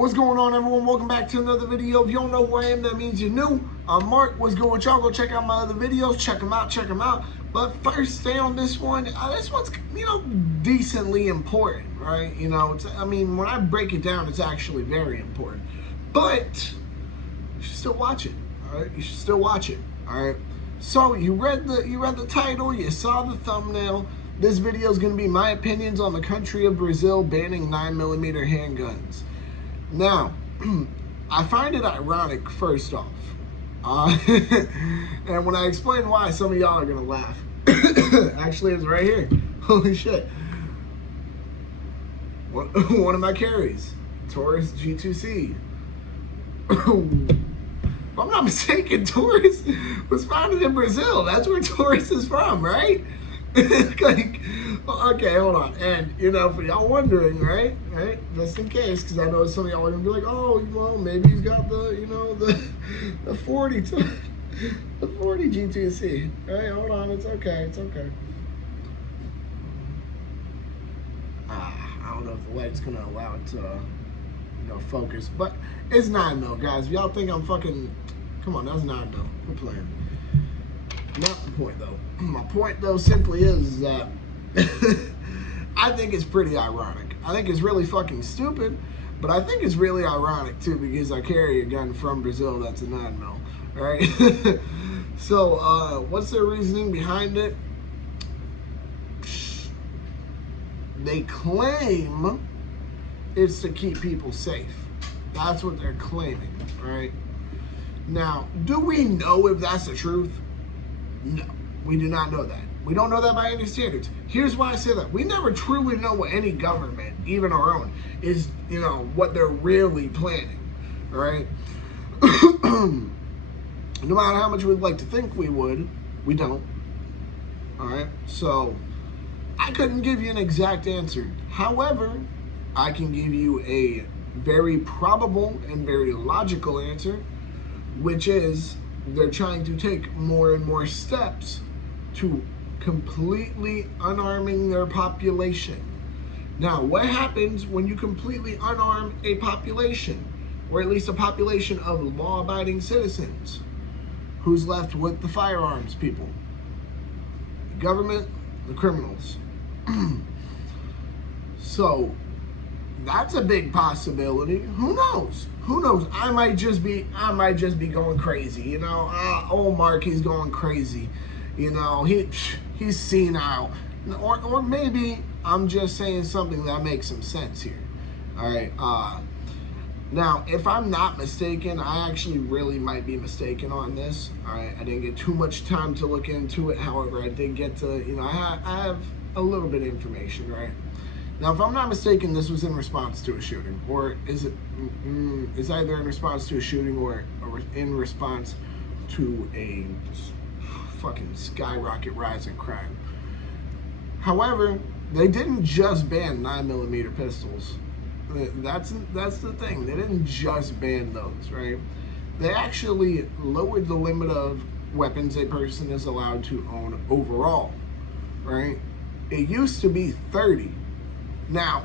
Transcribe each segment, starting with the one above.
What's going on, everyone? Welcome back to another video. If you don't know who I am, that means you're new. I'm Mark. What's good with y'all? Go check out my other videos. Check them out. But first, stay on this one. This one's, decently important, right? When I break it down, it's actually very important. But you should still watch it, all right? You should still watch it, all right? So you read the title, you saw the thumbnail. This video is going to be my opinions on the country of Brazil banning 9mm handguns. Now, I find it ironic, first off. And when I explain why, some of y'all are going to laugh. Actually, it's right here. Holy shit. One of my carries. Taurus G2C. If I'm not mistaken, Taurus was founded in Brazil. That's where Taurus is from, right? Okay, hold on. And, for y'all wondering, right? Just in case, because I know some of y'all are going to be like, oh, well, maybe he's got the 40, the 40 G2C. Right, hold on. It's okay. I don't know if the light's going to allow it to, focus. But it's 9mm, guys. If y'all think I'm fucking, come on, that's 9mm. We're playing. Not the point, though. My point, though, simply is that I think it's pretty ironic. I think it's really fucking stupid, but I think it's really ironic, too, because I carry a gun from Brazil that's a 9mm, right? So, what's their reasoning behind it? They claim it's to keep people safe. That's what they're claiming, right? Now, do we know if that's the truth? No, we do not know that. We don't know that by any standards. Here's why I say that. We never truly know what any government, even our own, is, what they're really planning, all right? No matter how much we'd like to think we would, we don't, all right? So, I couldn't give you an exact answer. However, I can give you a very probable and very logical answer, which is they're trying to take more and more steps to completely unarming their population. Now, what happens when you completely unarm a population, or at least a population of law-abiding citizens? Who's left with the firearms people? The government, the criminals. So, that's a big possibility. Who knows? I might just be going crazy. Old Mark, he's going crazy. He's senile. Or maybe I'm just saying something that makes some sense here. All right. Now, if I'm not mistaken, I actually really might be mistaken on this. All right. I didn't get too much time to look into it. However, I did get to, I have a little bit of information, right? Now, if I'm not mistaken, this was in response to a shooting, or is it? It's either in response to a shooting or in response to a fucking skyrocket rise in crime. However, they didn't just ban 9mm pistols. That's the thing. They didn't just ban those, right? They actually lowered the limit of weapons a person is allowed to own overall, right? It used to be 30. Now,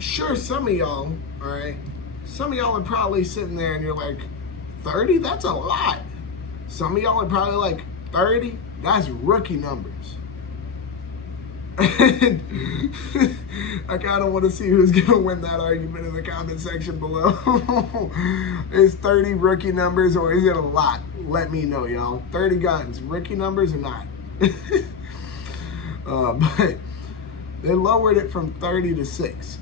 sure, some of y'all, all right, some of y'all are probably sitting there and you're like, 30? That's a lot. Some of y'all are probably like, 30? That's rookie numbers. I kind of want to see who's going to win that argument in the comment section below. Is 30 rookie numbers or is it a lot? Let me know, y'all. 30 guns, rookie numbers or not? But they lowered it from 30 to 6.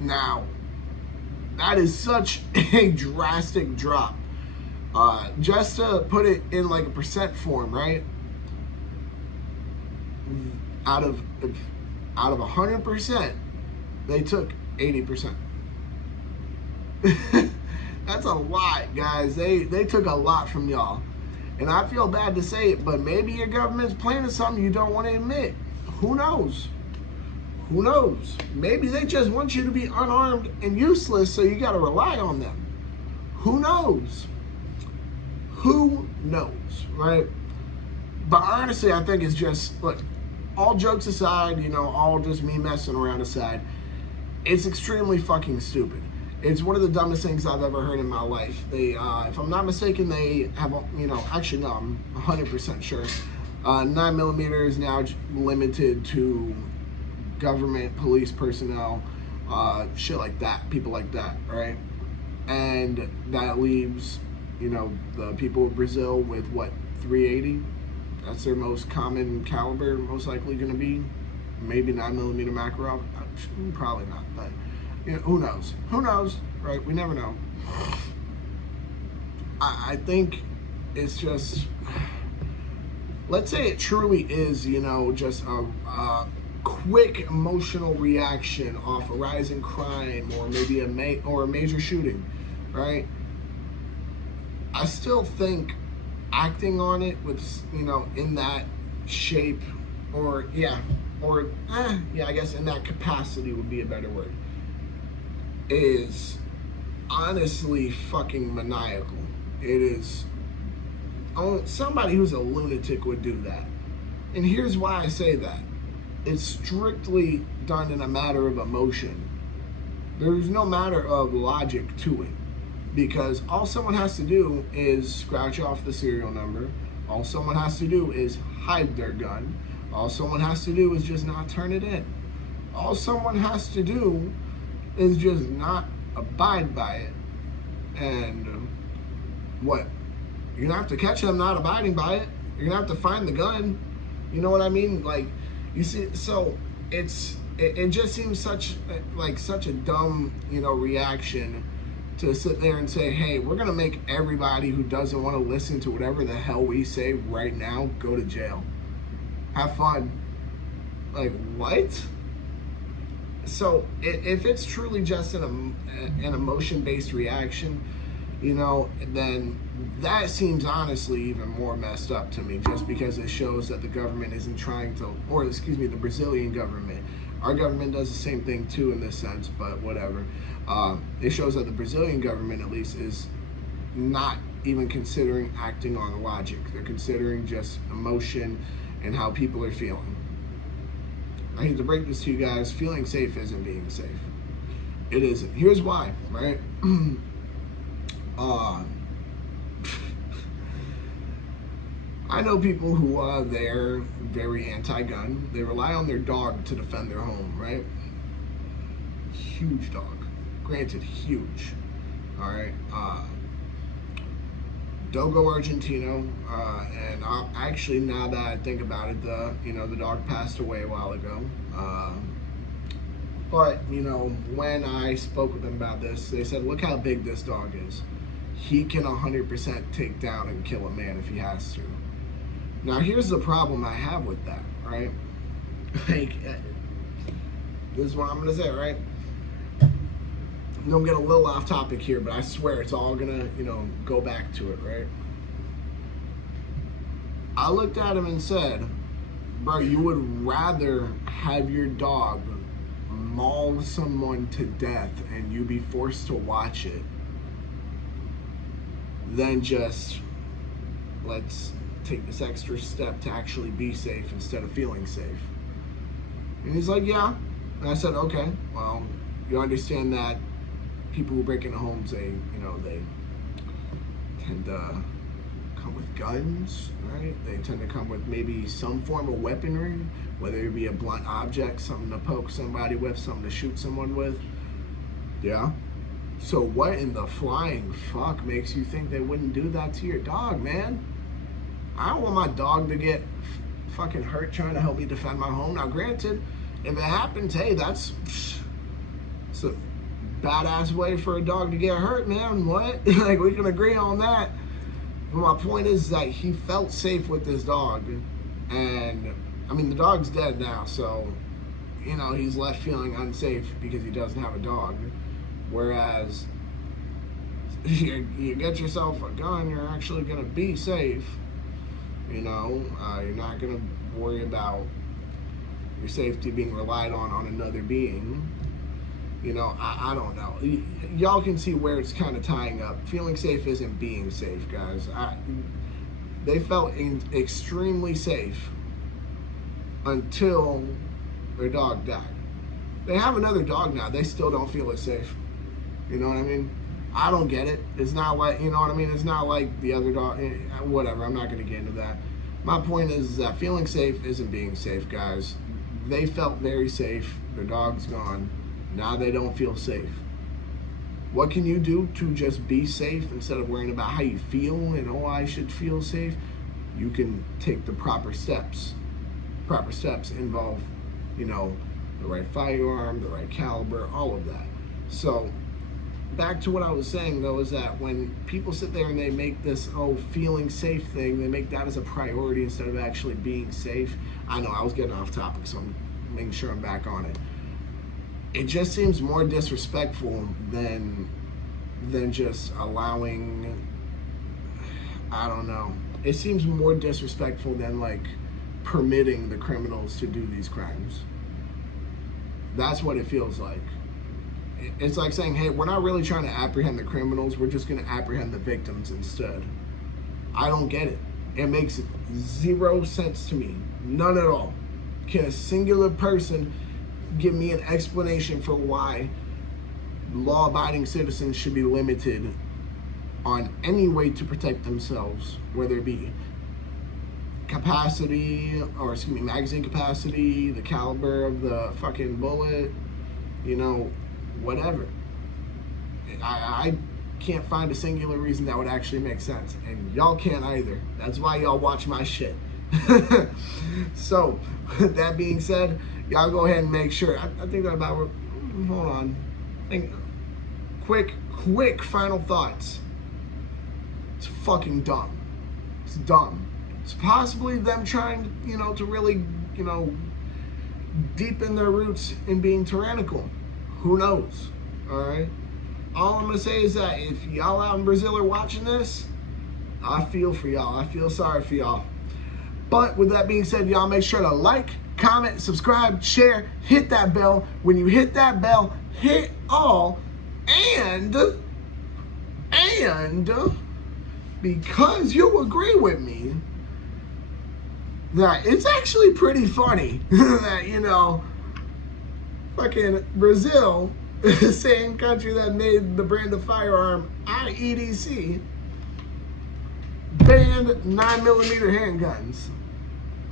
Now, that is such a drastic drop. Just to put it in like a percent form, right? Out of 100%, they took 80%. That's a lot, guys. They took a lot from y'all. And I feel bad to say it, but maybe your government's planning something you don't want to admit. Who knows? Who knows? Maybe they just want you to be unarmed and useless, so you got to rely on them. Who knows? Who knows, right? But honestly, I think it's just, look, all jokes aside, all just me messing around aside, it's extremely fucking stupid. It's one of the dumbest things I've ever heard in my life. They, if I'm not mistaken, they have, actually no, I'm 100% sure. 9mm is now limited to government, police personnel, shit like that, people like that, right? And that leaves, the people of Brazil with what, 380? That's their most common caliber, most likely going to be. Maybe 9mm Makarov, probably not, but who knows? Who knows, right? We never know. I think it's just, let's say it truly is, just a quick emotional reaction off a rising crime or maybe a major shooting, right? I still think acting on it with, in that shape, or I guess in that capacity would be a better word, is honestly fucking maniacal. It is, somebody who's a lunatic would do that. And here's why I say that. It's strictly done in a matter of emotion. There's no matter of logic to it. Because all someone has to do is scratch off the serial number. All someone has to do is hide their gun. All someone has to do is just not turn it in. All someone has to do is just not abide by it. And what? You're gonna have to catch them not abiding by it. You're gonna have to find the gun. You know what I mean? Like, you see, so it just seems such a dumb, reaction to sit there and say, hey, we're gonna make everybody who doesn't want to listen to whatever the hell we say right now go to jail. Have fun. Like, what? So if it's truly just an emotion-based reaction, then that seems honestly even more messed up to me, just because it shows that the government isn't trying to, or excuse me, the Brazilian government. Our government does the same thing too in this sense, but whatever. It shows that the Brazilian government, at least, is not even considering acting on logic. They're considering just emotion and how people are feeling. I hate to break this to you guys, feeling safe isn't being safe. It isn't. Here's why, right? I know people who they're very anti-gun. They rely on their dog to defend their home, right? Huge dog. Granted, huge. All right. Dogo Argentino, and actually, now that I think about it, the dog passed away a while ago. But when I spoke with them about this, they said, "Look how big this dog is. He can 100% take down and kill a man if he has to." Now, here's the problem I have with that, right? Like, this is what I'm gonna say, right? I'm gonna get a little off topic here, but I swear it's all gonna, go back to it, right? I looked at him and said, bro, you would rather have your dog maul someone to death and you be forced to watch it than just, let's take this extra step to actually be safe instead of feeling safe. And he's like, yeah. And I said, okay, well, you understand that people who break into homes, they tend to come with guns, right? They tend to come with maybe some form of weaponry, whether it be a blunt object, something to poke somebody with, something to shoot someone with. Yeah. So what in the flying fuck makes you think they wouldn't do that to your dog, man? I don't want my dog to get fucking hurt trying to help me defend my home. Now, granted, if it happens, hey, it's a badass way for a dog to get hurt, man. What? Like, we can agree on that. But my point is that he felt safe with this dog. And, I mean, the dog's dead now, so, he's left feeling unsafe because he doesn't have a dog. Whereas, you get yourself a gun, you're actually going to be safe. You're not going to worry about your safety being relied on another being. I don't know. Y'all can see where it's kind of tying up. Feeling safe isn't being safe, guys. They felt extremely safe until their dog died. They have another dog now. They still don't feel as safe. You know what I mean? I don't get it. It's not like, you know what I mean? It's not like the other dog, whatever. I'm not going to get into that. My point is that feeling safe isn't being safe, guys. They felt very safe. Their dog's gone. Now they don't feel safe. What can you do to just be safe instead of worrying about how you feel and, oh, I should feel safe? You can take the proper steps. Proper steps involve, you know, the right firearm, the right caliber, all of that. So back to what I was saying, though, is that when people sit there and they make this, oh, feeling safe thing, they make that as a priority instead of actually being safe. I know I was getting off topic, so I'm making sure I'm back on it. It just seems more disrespectful than just allowing, I don't know. It seems more disrespectful than like permitting the criminals to do these crimes. That's what it feels like. It's like saying, hey, we're not really trying to apprehend the criminals, we're just going to apprehend the victims instead. I don't get it. It makes zero sense to me. None at all. Can a singular person give me an explanation for why law-abiding citizens should be limited on any way to protect themselves, whether it be capacity, or excuse me, magazine capacity, the caliber of the fucking bullet, you know, whatever. I can't find a singular reason that would actually make sense, and y'all can't either. That's why y'all watch my shit. So, that being said, y'all go ahead and make sure. I think that about. Hold on. Quick final thoughts. It's fucking dumb. It's dumb. It's possibly them trying, you know, to really, you know, deepen their roots in being tyrannical. Who knows? All right. All I'm gonna say is that if y'all out in Brazil are watching this, I feel for y'all. I feel sorry for y'all. But with that being said, y'all make sure to like, comment, subscribe, share, hit that bell. When you hit that bell, hit all, and because you agree with me that it's actually pretty funny that, you know, fucking Brazil, the same country that made the brand of firearm EDC, banned 9mm handguns.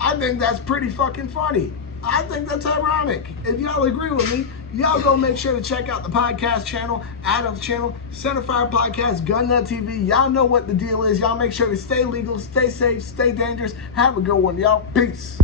I think that's pretty fucking funny. I think that's ironic. If y'all agree with me, y'all go make sure to check out the podcast channel, Adam's channel, Centerfire Podcast, Gun Nut TV. Y'all know what the deal is. Y'all make sure to stay legal, stay safe, stay dangerous. Have a good one, y'all. Peace.